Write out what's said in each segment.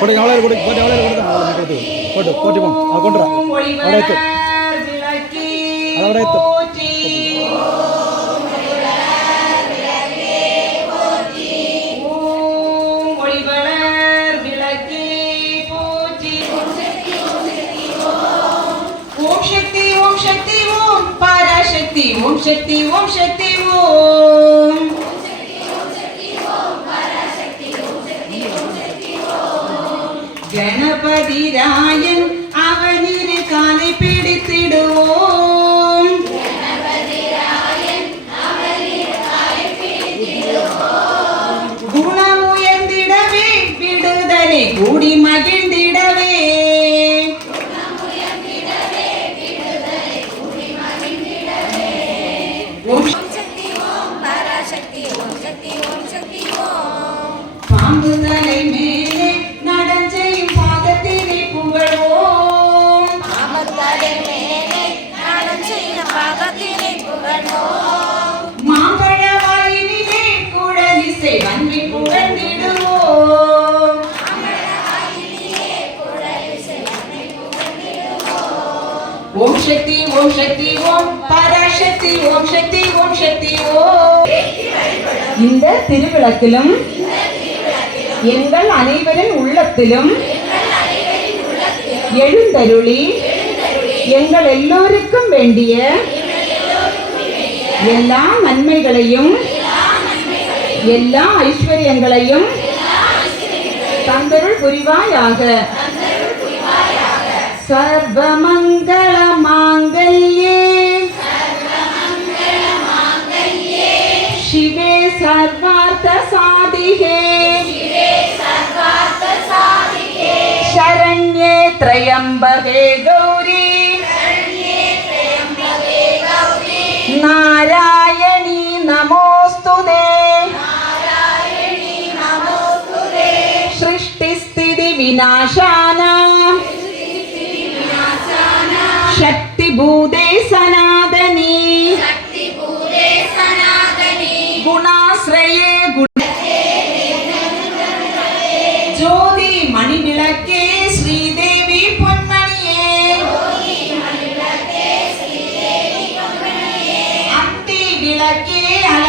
கொடு எவ்வளோ கொடு போட்டு எவ்வளோ கொடுத்தா அவ்வளோ கொடுத்து போட்டு போட்டு போ. அதை கொண்டு வா. அவரை எத்து அதை அவரை எத்து ஓம் சக்தி ஓம் சக்தி ஓம். பராசக்தி வன்மை புகழ்ந்திடுவோம். ஓம் சக்தி ஓம் சக்தி ஓம் பராசக்தி ஓம் சக்தி ஓம் சக்தி ஓம். இந்த திருவிளக்கிலும் எங்கள் அனைவரின் உள்ளத்திலும் எழுந்தருளி எங்கள் எல்லோருக்கும் வேண்டிய எல்லா நன்மைகளையும் எல்லா ஐஸ்வர்யங்களையும் தந்தருள் புரிவாயாக சர்வமங்கள மாங்கல்யே शिवे सर्वार्थ साधिके शरण्ये त्र्यम्बके गौरी विनाशाना शक्तिभूते सनातनी குணாசிரயே குண ஜோதி மணிவிளக்கே ஸ்ரீதேவி பொன்மணியே அத்தி விளக்கே அலங்கார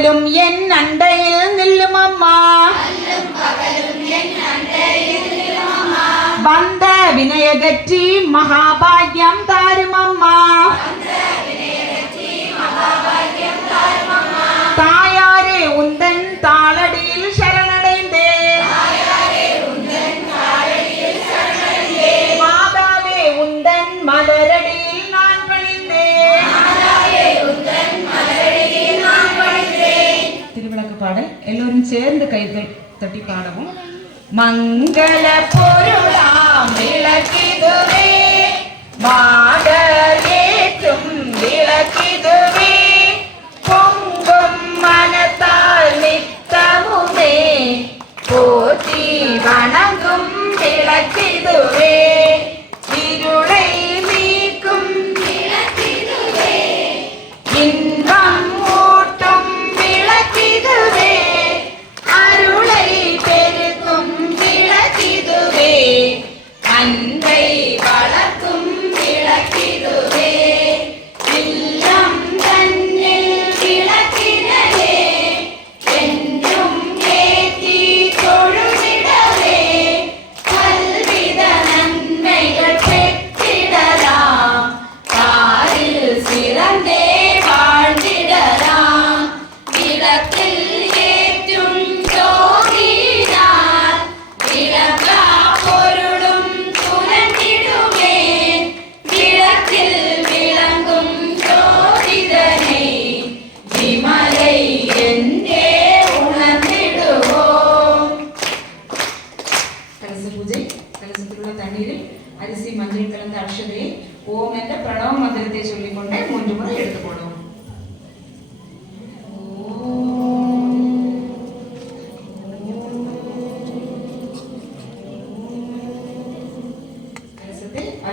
பகலும் என் அண்டையில் நில்லும் அம்மா. வந்த வினயகற்றி மகாபாகியம் தாரும் அம்மா. தாயாரே உந்தன் எல்லோரும் சேர்ந்து கை தட்டி பாடவும். மங்கள பொருளாம் விளக்கிதுவே மாடர் விளக்கிதுவே பொங்கும் மனத்தால் நித்தமுமே போற்றி வணங்கும் விளக்கிதுவே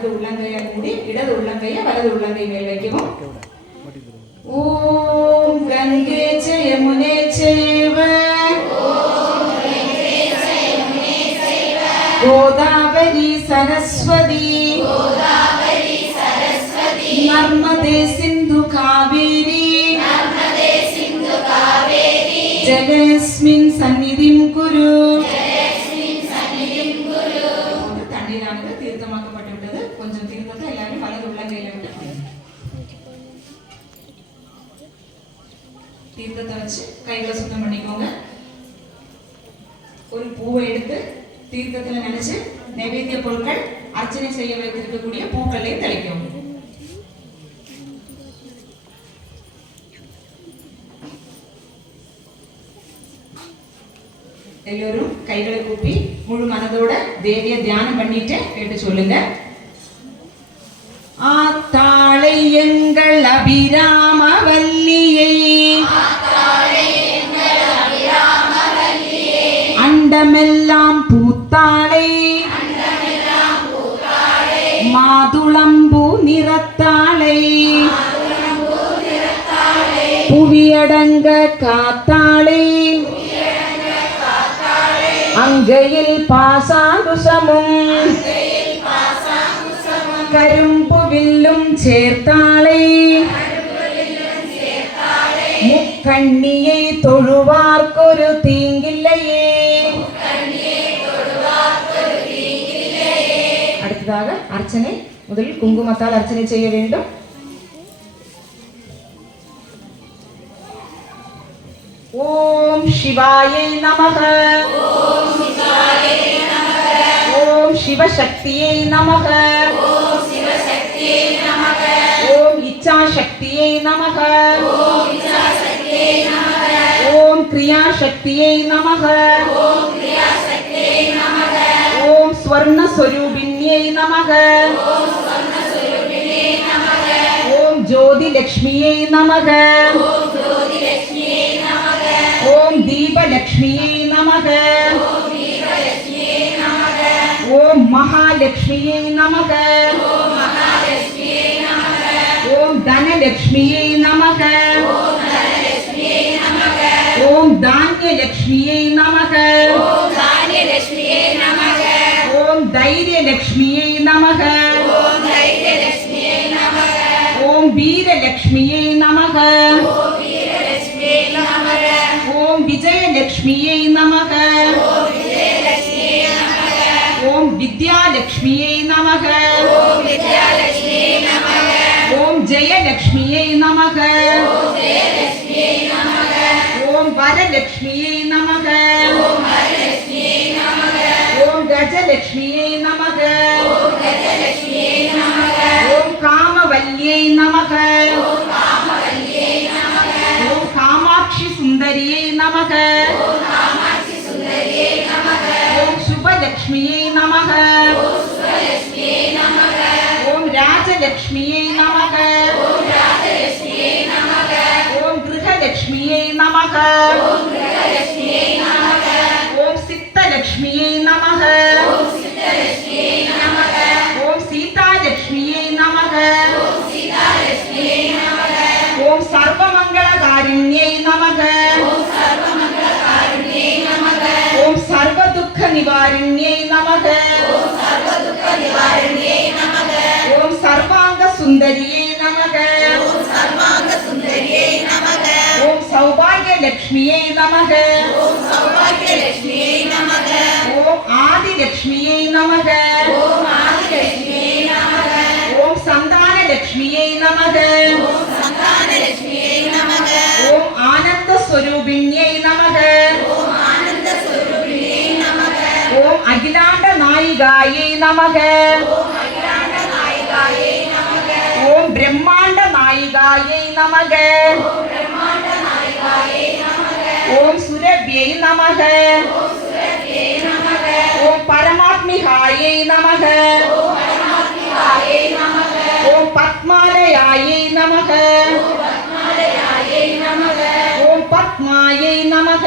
வலது உள்ளங்கையை மூடி இடது உள்ளங்கையை வலது உள்ளங்கை மேல் வைக்கவும். ஓம் கங்கே ஜெயமுனே சேவ கோதாவரி சரஸ்வதி. நர்மதே சிந்து காவே நினைச்சு நைவேத்திய பொருட்கள் அர்ச்சனை செய்ய வைத்திருக்கக்கூடிய பூக்களை தெளிக்கும். எல்லோரும் கைகளை கூப்பி முழு மனதோட தேவிய தியானம் பண்ணிட்டு கேட்டு சொல்லுங்க. ஆத்தாளை எங்கள் அபிராம வல்லியை அண்டமெல்லாம் பூத்தாளை மாதுளம்பூ நிறத்தாளை புவியடங்க காத்தாளை அங்கையில் பாசாங்குசமும். கரும்பு வில்லும் சேர்த்தாளை முக்கண்ணியை தொழுவார்க்கொரு தீங்கில்லையே. அடுத்ததாக அர்ச்சனை முதலில் குங்குமத்தால் அர்ச்சனை செய்ய வேண்டும். ஓம் சிவாயை நமக. ஓம் சிவசக்தியை நமக. ஓம் இச்சாசக்தியை நமக. ஓம் கிரியாசக்தியை நமக. ஓம் ஸ்வர்ணஸ்வரூபிண்யை நமக ஓம் ஜோதிலக்ஷ்மியை நமக ஓம் தீபலக்ஷ்மியை நமக ஓம் மகாலட்சுமியை நமக ஓம் தனலட்சுமியை நமக ஓம் தானியலட்சுமியை நமக தானியலட்சுமியே நமக ஓம் தைரியலட்சுமியை நமக ஓம் தைரியலட்சுமியே நமக ஓம் வீரலட்சுமியை நமக ஓம் வீரலட்சுமியே நமக ஓம் விஜயலட்சுமியை நமக ஓம் வித்யாலட்சுமியை நமக ஓம் ஜெயலட்சுமியே நமக ஓம் வரலட்சுமியை நமக கஜலட்சுமியை நமக ஓம் கஜலட்சுமியே நமக ஓம் காமவல்லியை நமக ஓம் காமவல்லியே நமக ஓம் காமாட்சி சுந்தரியை நமக ஓம் காமாட்சி சுந்தரியே நமக ஓம் சுபலட்சுமியை நமக ஓம் சுபலட்சுமியே நமக ஓம் ராஜலட்சுமியை நமக ஓம் ராஜலட்சுமியே நமக ஓம் கிருஹலட்சுமியை நமக ஓம் நிவாரிண்யை நமக. ஓம் சர்வதுக்க நிவாரணியே நமக ஓம் சர்வாங்க சுந்தரியை நமக. ஓம் சர்வாங்க சுந்தரியே நமக ஓம் சௌபாகிய லட்சுமியை நமக. ஓம் சௌபாகியலட்சுமியே நமக ஓம் நமக. அகிலாண்ட நாயிகாயை நமக ஓம் அகிலாண்ட நாயகாயே நமக ஓம் பிரம்மாண்ட நாயிகாயை நமக ஓம் பிரம்மாண்ட நாயகாயே நமக ஓம் சுரபியை நமக ஓம் சுரபியே நமக ஓம் பரமாத்மிகாயை நமக ஓம் பரமாத்மிகாயே நமக ஓம் பத்மாலயாயை நமக ஓம் பத்மாலயாயே நமக ஓம் பத்மாயை நமக ஓம் பத்மாயே நமக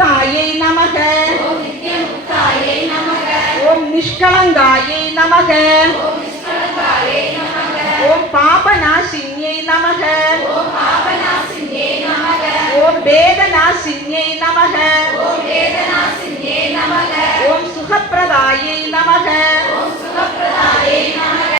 முத்தாயை நமக. ஓம் நிஷ்கலங்காயை நமக. ஓம் பாபநாசின்யை நமக. ஓம் வேதநாசின்யை நமக. ஓம் சுகப்பிரதாயை நமக.